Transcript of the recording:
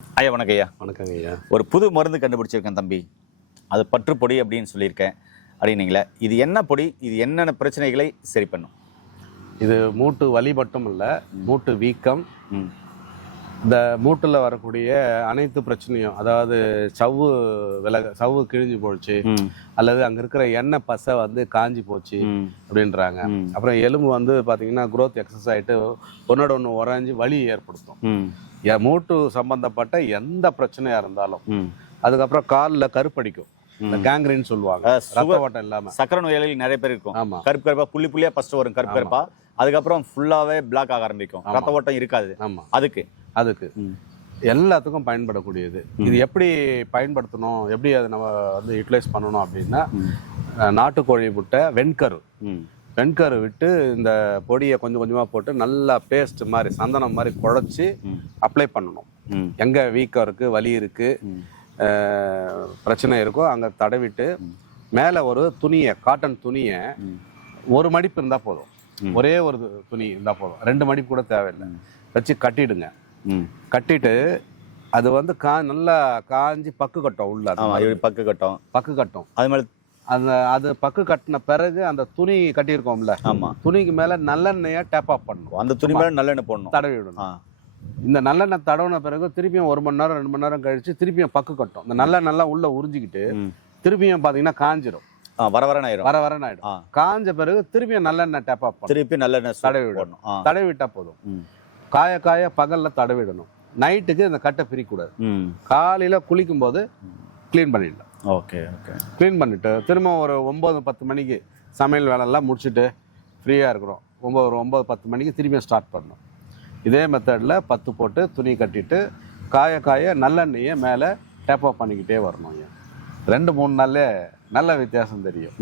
ஐயா வணக்கம் ஐயா. வணக்கங்க ஐயா. ஒரு புது மருந்து கண்டுபிடிச்சிருக்கேன் தம்பி. அது பற்றுப்பொடி அப்படின்னு சொல்லியிருக்கேன் அப்படின்னீங்களே, இது என்ன பொடி? இது என்னென்ன பிரச்சனைகளை சரி பண்ணும்? இது மூட்டு வலி மட்டும் இல்லை, மூட்டு வீக்கம், இந்த மூட்டில் வரக்கூடிய அனைத்து பிரச்சனையும், அதாவது சவ்வு கிழிஞ்சு போச்சு, அல்லது அங்கே இருக்கிற எண்ணெய் பசை வந்து காஞ்சி போச்சு அப்படின்றாங்க. அப்புறம் எலும்பு வந்து பார்த்தீங்கன்னா குரோத் எக்ஸஸ் ஆகிட்டு ஒன்னோட ஒன்று உறைஞ்சி வலி ஏற்படுத்தும். மூட்டு சம்பந்தப்பட்ட எந்த பிரச்சனையாக இருந்தாலும். அதுக்கப்புறம் காலில் கருப்படிக்கும், இந்த கேங்க்ரின்னு சொல்லுவாங்க, ரத்த ஓட்டம் இல்லாம. சக்கரை நோயாளிகள் நிறைய பேர் இருக்கும். ஆமா, கருப்பு கருப்பா புள்ளி புள்ளியா ஃபர்ஸ்ட் வரும், கருப்பு கருப்பா. அதுக்கப்புறம் ஃபுல்லாவே பிளாக் ஆக ஆரம்பிக்கும், ரத்த ஓட்டம் இருக்காது. ஆமா, அதுக்கு எல்லாத்துக்கும் பயன்படக்கூடியது. இது எப்படி பயன்படுத்தணும், எப்படி அதை நம்ம வந்து யூட்டிலைஸ் பண்ணணும் அப்படின்னா, நாட்டுக்கோழி முட்டை வெண்கரு விட்டு இந்த பொடியை கொஞ்சம் கொஞ்சமாக போட்டு நல்லா பேஸ்ட் மாதிரி சந்தனம் மாதிரி குழச்சி அப்ளை பண்ணணும். எங்கே வீக்கம் இருக்குது, வலி இருக்குது, பிரச்சனை இருக்கோ அங்கே தடவிட்டு மேலே ஒரு துணியை, காட்டன் துணியை, ஒரு மடிப்பு இருந்தால் போதும், ஒரே ஒரு துணி இருந்தால் போதும், 2 மடிப்பு கூட தேவையில்லை, வச்சு கட்டிடுங்க. கட்டிட்டு அது வந்து நல்லா காஞ்சி பக்கு கட்டும். உள்ள பக்கு கட்டும். அது மேலே அது பக்கு கட்டின பிறகு அந்த துணி கட்டியிருக்கோம்ல, துணிக்கு மேலே நல்லெண்ணெயை டேப் ஆஃப் பண்ணணும். அந்த துணி மேலே நல்லெண்ணெய் போடணும், தடவி விடணும். இந்த நல்லெண்ணெய் தடவின பிறகு திருப்பியும் 1 மணி நேரம் 2 மணி நேரம் கழிச்சு திருப்பியும் பக்கு கட்டும். இந்த நல்லெண்ணெய் நல்லா உள்ள உறிஞ்சிக்கிட்டு திருப்பியும் பார்த்தீங்கன்னா காஞ்சிரும், வரவரனாயிடும். காஞ்ச பிறகு திருப்பியும் நல்லெண்ணெய் டேப் ஆஃப் பண்ணணும், திருப்பி நல்லெண்ணெய் தடவி விடணும். தடவி விட்டா போதும். காய பகல்ல தடவிடணும். நைட்டுக்கு இந்த கட்டை பிரிக்கூடாது. காலையில குளிக்கும் போது கிளீன் பண்ணிடலாம். கிளீன் பண்ணிட்டு திரும்ப ஒரு 9-10 மணிக்கு சமையல் வேலையெல்லாம் முடிச்சுட்டு ஃப்ரீயாக இருக்கிறோம், 9-10 மணிக்கு திரும்பியும் ஸ்டார்ட் பண்ணணும். இதே மெத்தடில் 10 போட்டு துணி கட்டிட்டு காய நல்லெண்ணெயை மேலே டேப் ஆஃப் பண்ணிக்கிட்டே வரணும். 2-3 நாள்லே நல்ல வித்தியாசம் தெரியும்.